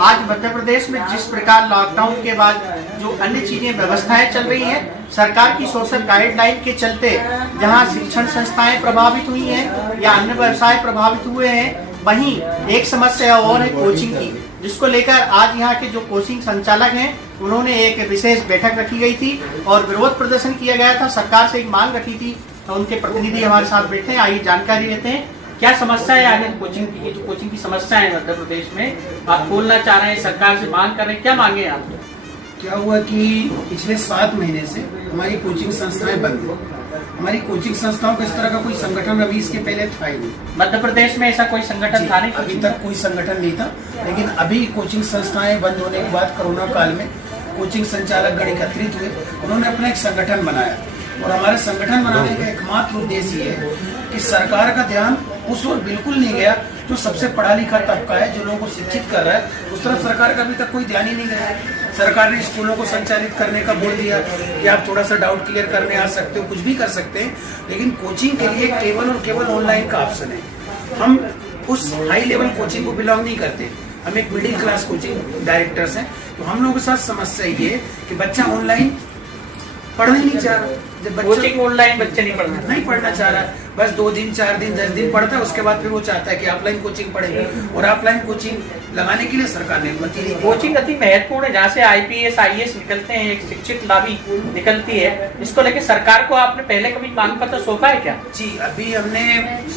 आज मध्य प्रदेश में जिस प्रकार लॉकडाउन के बाद जो अन्य चीजें व्यवस्थाएं चल रही हैं, सरकार की सोशल गाइडलाइन के चलते जहां शिक्षण संस्थाएं प्रभावित हुई हैं या अन्य व्यवसाय प्रभावित हुए हैं, वहीं एक समस्या और है कोचिंग की, जिसको लेकर आज यहाँ के जो कोचिंग संचालक हैं उन्होंने एक विशेष बैठक रखी गई थी और विरोध प्रदर्शन किया गया था। सरकार से एक मांग रखी थी, तो उनके प्रतिनिधि हमारे साथ बैठे हैं, आइए जानकारी लेते हैं क्या समस्या है आगे कोचिंग की। जो कोचिंग की समस्या है मध्य प्रदेश में, आप खोलना चाह रहे हैं, सरकार से मांग कर रहे हैं, क्या मांगे आप? क्या हुआ कि पिछले 7 महीने से हमारी कोचिंग संस्थाएं बंद है। हमारी कोचिंग संस्थाओं का इस तरह का कोई संगठन अभी इसके पहले था ही नहीं। मध्य प्रदेश में ऐसा कोई संगठन था नहीं? अभी तक कोई संगठन नहीं था, लेकिन अभी कोचिंग संस्थाएं बंद होने के बाद कोरोना काल में कोचिंग संचालक गण एकत्रित हुए, उन्होंने अपना एक संगठन बनाया और हमारे संगठन बनाने का एकमात्र उद्देश्य ये है कि सरकार का ध्यान उस ओर बिल्कुल नहीं गया जो सबसे पढ़ा लिखा तबका है, जो लोगों को शिक्षित कर रहा है, उस तरफ सरकार का अभी तक कोई ध्यान ही नहीं गया। सरकार ने स्कूलों को संचालित करने का बोल दिया कि आप थोड़ा सा डाउट क्लियर करने आ सकते हो, कुछ भी कर सकते हैं, लेकिन कोचिंग के लिए केवल और केवल ऑनलाइन का ऑप्शन है। हम उस हाई लेवल कोचिंग को बिलोंग नहीं करते, हम एक मिडिल क्लास कोचिंग डायरेक्टर्स हैं। तो हम लोगों के साथ समस्या ये है कि बच्चा ऑनलाइन पढ़ना ही नहीं चाह रहा। जब कोचिंग ऑनलाइन बच्चे नहीं पढ़ना चाह रहा, बस 2 दिन 4 दिन 10 दिन पढ़ता है, उसके बाद फिर वो चाहता है कि ऑफलाइन कोचिंग पढ़े, और ऑफलाइन कोचिंग लगाने के लिए सरकार ने अनुमति दी। कोचिंग अति महत्वपूर्ण है, जहाँ से IPS IAS निकलते हैं, एक शिक्षित लाभी निकलती है। इसको लेकर सरकार को आपने पहले कभी मांग पत्र सौंपा है क्या? जी, अभी हमने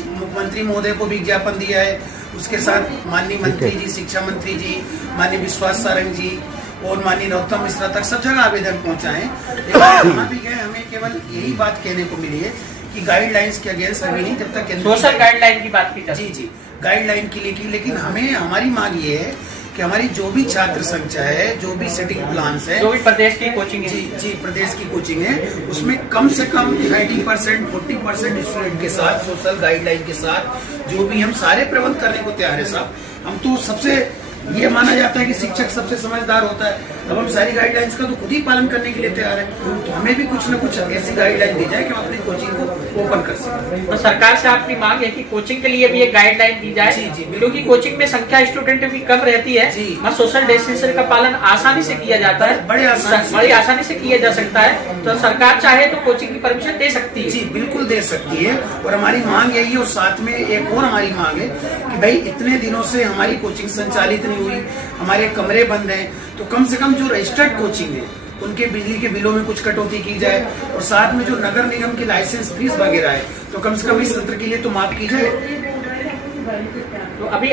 मुख्यमंत्री महोदय को विज्ञापन दिया है, उसके साथ माननीय मंत्री जी, शिक्षा मंत्री जी, माननीय विश्वास सारंग जी और माननीय नरोत्तम मिश्रा तक सब जगह आवेदन पहुंचा है। लेकिन जहाँ भी गए हमें केवल यही बात कहने को मिली है कि गाइडलाइंस के अगेंस्ट अभी नहीं, जब तक सोशल गाइडलाइन की बात की जाती है। जी गाइडलाइन के लिए की, लेकिन हमारी मांग ये है कि हमारी जो भी छात्र संख्या है, जो भी सेटिंग प्लान्स है, जो भी प्रदेश की कोचिंग है, जी प्रदेश की कोचिंग है, उसमें कम से कम 90% 40% स्टूडेंट के साथ सोशल गाइडलाइन के साथ जो भी हम सारे प्रबंध करने को तैयार है साहब। हम तो सबसे ये माना जाता है कि शिक्षक सबसे समझदार होता है, अब हम सारी गाइडलाइंस का तो खुद ही पालन करने के लिए तैयार है, तो हमें भी कुछ न कुछ ऐसी गाइडलाइन दी जाए कि हम अपनी कोचिंग को ओपन कर सकें। तो सरकार से आपकी मांग है कि कोचिंग के लिए भी एक गाइडलाइन दी जाए, क्योंकि कोचिंग में संख्या स्टूडेंट भी कम रहती है, सोशल डिस्टेंसिंग का पालन आसानी से किया जाता है, बड़ी आसानी से किया जा सकता है। तो सरकार चाहे तो कोचिंग की परमिशन दे सकती है। जी बिल्कुल दे सकती है, और हमारी मांग यही है। और साथ में एक और हमारी मांग है कि भाई इतने दिनों से हमारी कोचिंग संचालित नहीं हुई, हमारे कमरे बंद हैं, तो कम से कम जो रजिस्टर्ड कोचिंग है उनके बिजली के बिलों में कुछ कटौती की जाए, और साथ में जो नगर निगम की लाइसेंस फीस वगैरह है तो कम से कम इस सत्र के लिए तो माफ की जाए। तो अभी